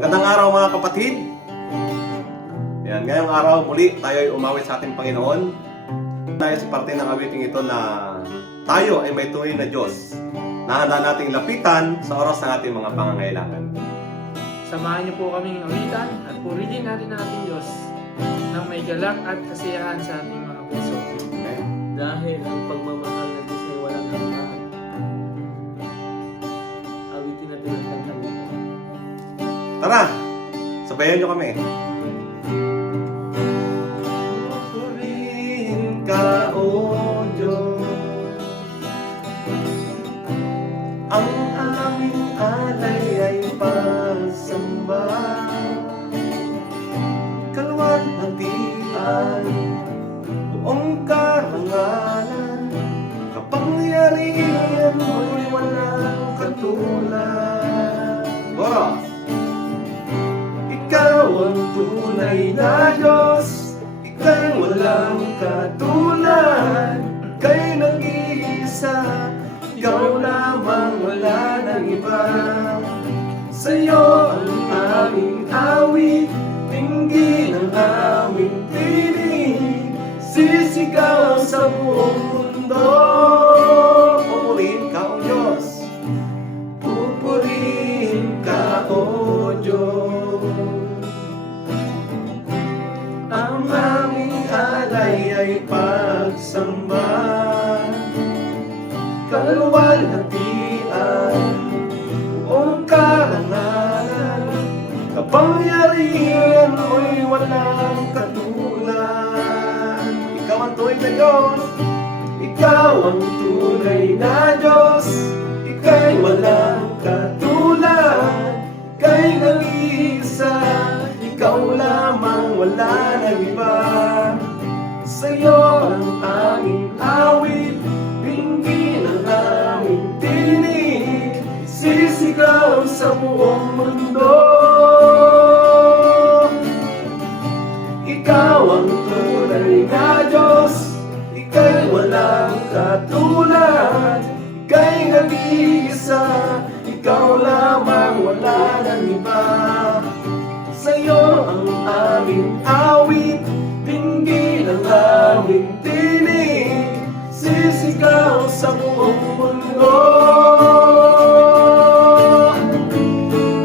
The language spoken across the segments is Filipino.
Magandang araw mga kapatid. Yan, ngayong araw muli tayo ay umawit sa ating Panginoon. Tayo sa parte ng awiting ito na tayo ay may tunay na Diyos na handa nating lapitan sa oras ng ating mga pangangailangan. Samahan niyo po kaming awitan at purihin natin ang ating Diyos ng may galak at kasiyahan sa ating mga puso. Okay? Dahil ang pagmamahal ng Diyos ay walang hanggan. Awitin natin ang kantang ito. Tara, sabayan nyo kami. Purihin ka, O Diyos, ang aming alay ay pasamba. Kalwalhatian, buong karangalan, kapangyarihan mo'y walang katulad. Boros! Ikaw ang tunay na Diyos, ika'y walang katulad, ika'y nag-iisa, ikaw lamang, wala nang iba. Sa'yo ang aming awit, tingin ang aming tinig, sisigaw sa buong mundo. Pupurihin ka, O Diyos, pupurihin ka, O Diyos. Ang aming alay ay pagsamba, kalwalhatian, buong karangalan, kapangyarihan mo'y walang katulad. Ikaw ang tunay na Diyos, ikaw ang tunay na Diyos, ika'y walang katulad, ika'y nag-iisa, ikaw lamang, wala nang iba. Sa'yo ang aming awit, dinggin ang aming tinig, sisigaw sa buong mundo. Ikaw ang tunay na Diyos, ika'y walang katulad, ika'y nag-iisa, ikaw lamang, wala nang iba. Sa'yo ang aming awit, dinggin ang aming tinig, sisigaw sa buong mundo.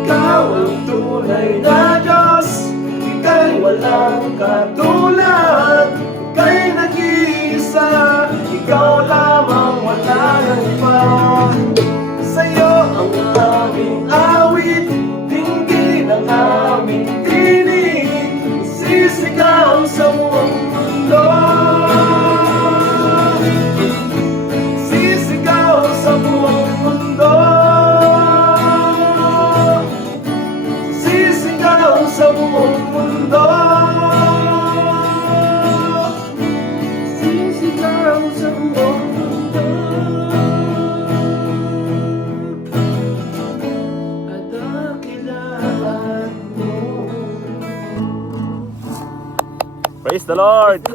Ikaw ang tunay na Diyos, ika'y walang katulad, ika'y nag-iisa, ikaw lamang, wala nang iba. Sa'yo ang aming awit, dinggin ang aming tinig, sisigaw sa buong mundo. Sisigaw sa buong mundo. Sisigaw sa buong mundo. Sisigaw sa buong mundo. At dakilaan mo. Praise the Lord!